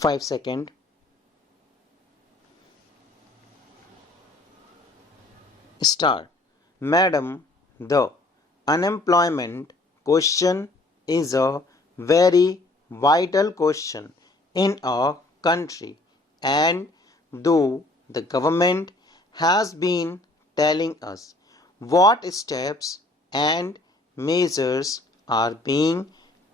5 seconds. Start. Madam, the unemployment question is a very vital question in our country, and though the government has been telling us what steps and measures are being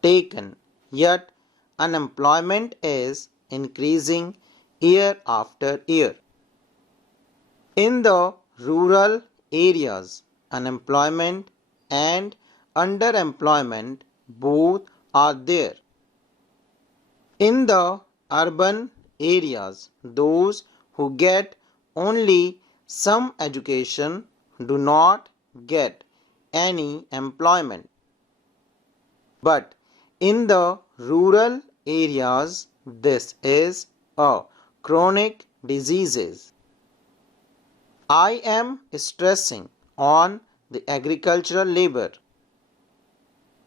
taken, yet unemployment is increasing year after year. In the rural areas, unemployment and underemployment both are there. In the urban areas, those who get only some education do not get any employment. But in the rural areas, this is a chronic disease. I am stressing on the agricultural labor.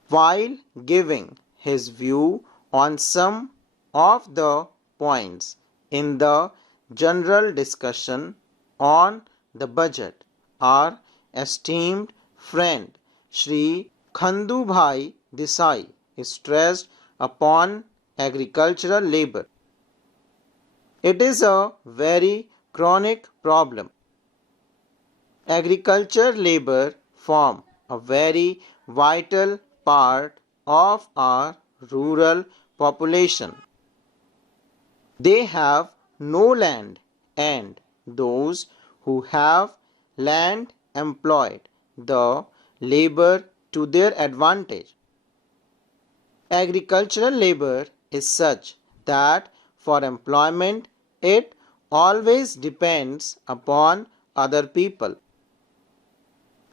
While giving his view on some of the points in the general discussion on the budget, our esteemed friend Shri Khandubhai Desai stressed upon agricultural labor. It is a very chronic problem. Agriculture labor form a very vital part of our rural population. They have no land, and those who have land employed the labor to their advantage. Agricultural labor is such that for employment it always depends upon other people.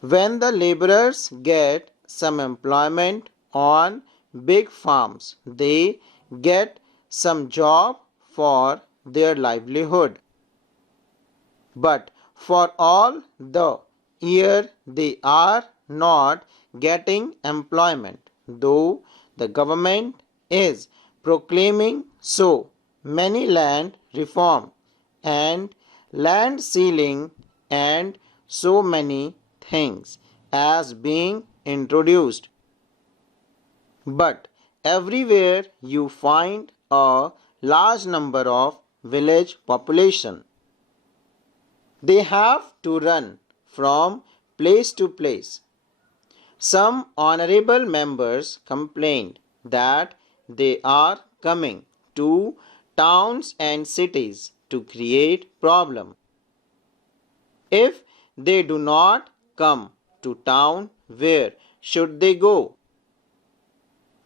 When the laborers get some employment on big farms, they get some job for their livelihood. But for all the year they are not getting employment, though the government is proclaiming so many land reform and land sealing and so many things as being introduced. But everywhere you find a large number of village population. They have to run from place to place. Some honorable members complained that they are coming to towns and cities to create problem. If they do not come to town, where should they go?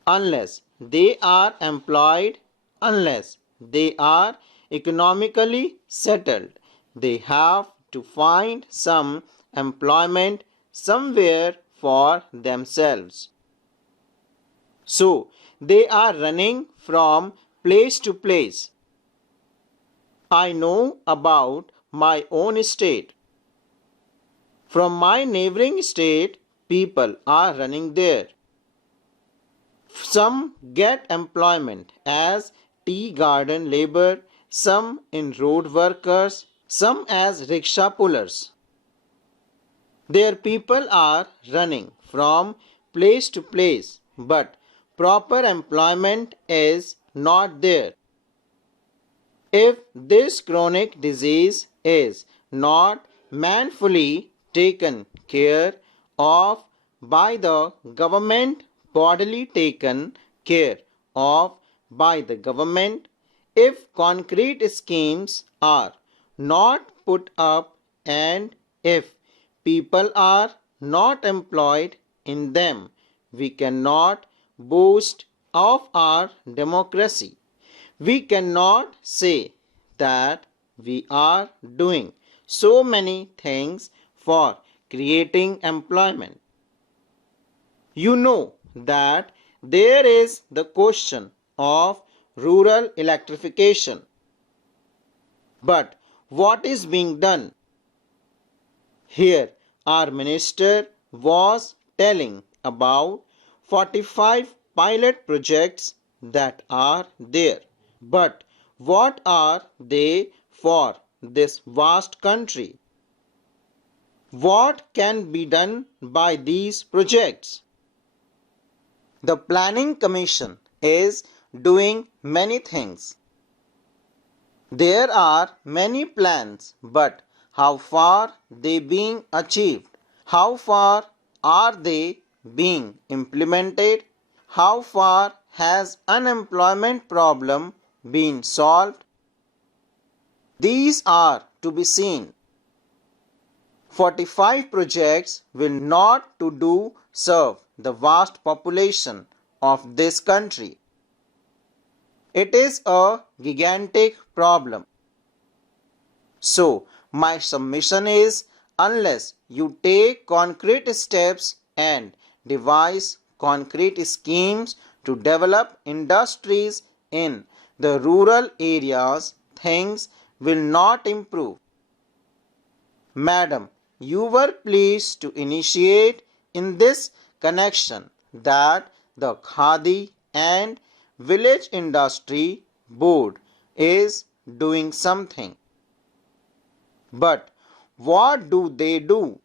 Unless they are employed, unless they are economically settled, they have to find some employment somewhere for themselves. So they are running from place to place. I know about my own state. From my neighboring state, people are running there. Some get employment as tea garden labor, some in road workers, some as rickshaw pullers. Their people are running from place to place, but proper employment is not there. If this chronic disease is not manfully taken care of by the government, bodily taken care of by the government, if concrete schemes are not put up, and if people are not employed in them, we cannot boast of our democracy. We cannot say that we are doing so many things for creating employment. You know that there is the question of rural electrification. But what is being done? Here our minister was telling about 45 pilot projects that are there. But What are they for this vast country? What can be done by these projects? The Planning Commission is doing many things. There are many plans, but how far they being achieved? How far are they being implemented? How far has unemployment problem been solved? These are to be seen. 45 projects will not to do serve the vast population of this country. It is a gigantic problem. So, my submission is, unless you take concrete steps and devise concrete schemes to develop industries in the rural areas, things will not improve. Madam, you were pleased to initiate in this connection that the Khadi and Village Industry Board is doing something. But what do?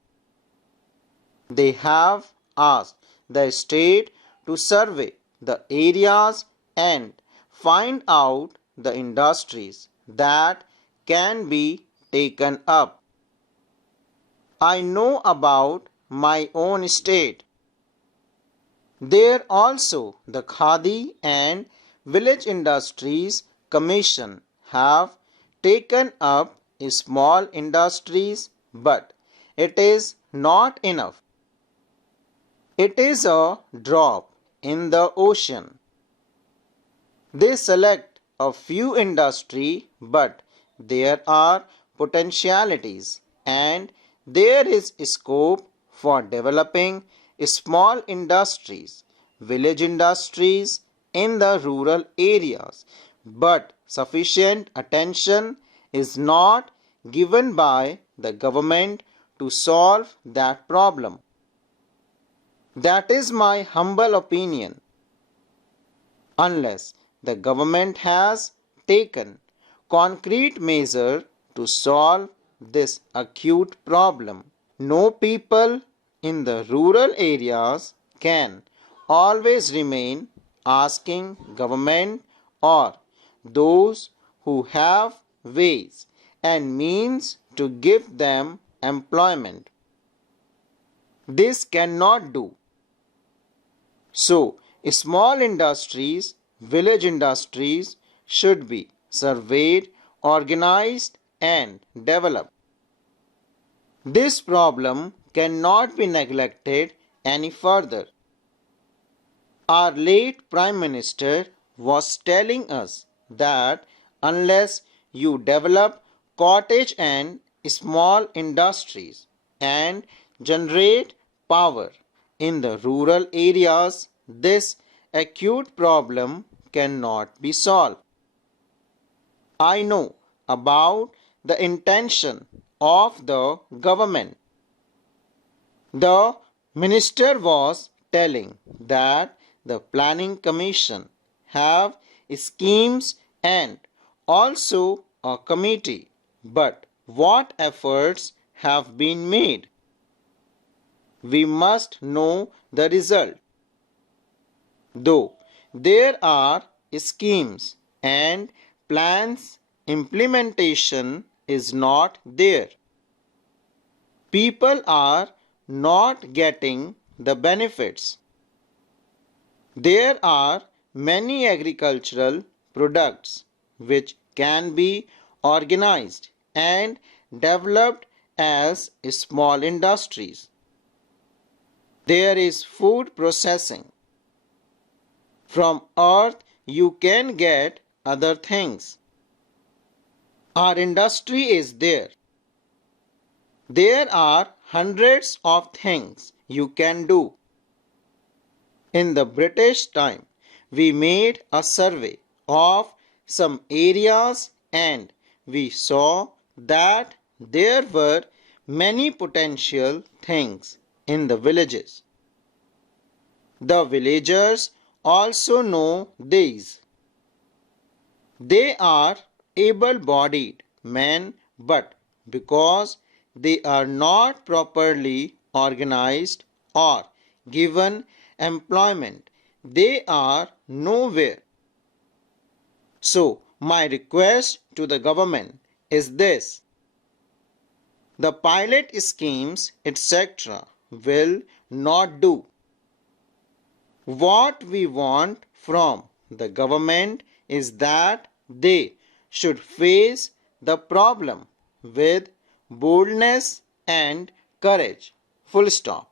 They have asked the state to survey the areas and find out the industries that can be taken up. I know about my own state. There also the Khadi and Village Industries Commission have taken up small industries, but it is not enough. It is a drop in the ocean. They select a few industry, but there are potentialities and there is scope for developing small industries, village industries in the rural areas, but sufficient attention is not given by the government to solve that problem. That is my humble opinion. Unless the government has taken concrete measure to solve this acute problem, no people in the rural areas can always remain asking government or those who have ways and means to give them employment. This cannot do. So, small industries, village industries should be surveyed, organized and developed. This problem cannot be neglected any further. Our late Prime Minister was telling us that unless you develop cottage and small industries and generate power in the rural areas, this acute problem cannot be solved. I know about the intention of the government. The minister was telling that the planning commission have schemes and also a committee, but what efforts have been made? We must know the result. Though there are schemes and plans, implementation is not there. People are not getting the benefits. There are many agricultural products which can be organized and developed as small industries. There is food processing. From earth you can get other things. Our industry is there. There are hundreds of things you can do. In the British time, we made a survey of some areas and we saw that there were many potential things in the villages. The villagers also know these. They are able-bodied men, but because they are not properly organized or given employment, they are nowhere. So, my request to the government is this: the pilot schemes, etc., will not do. What we want from the government is that they should face the problem with boldness and courage. Full stop.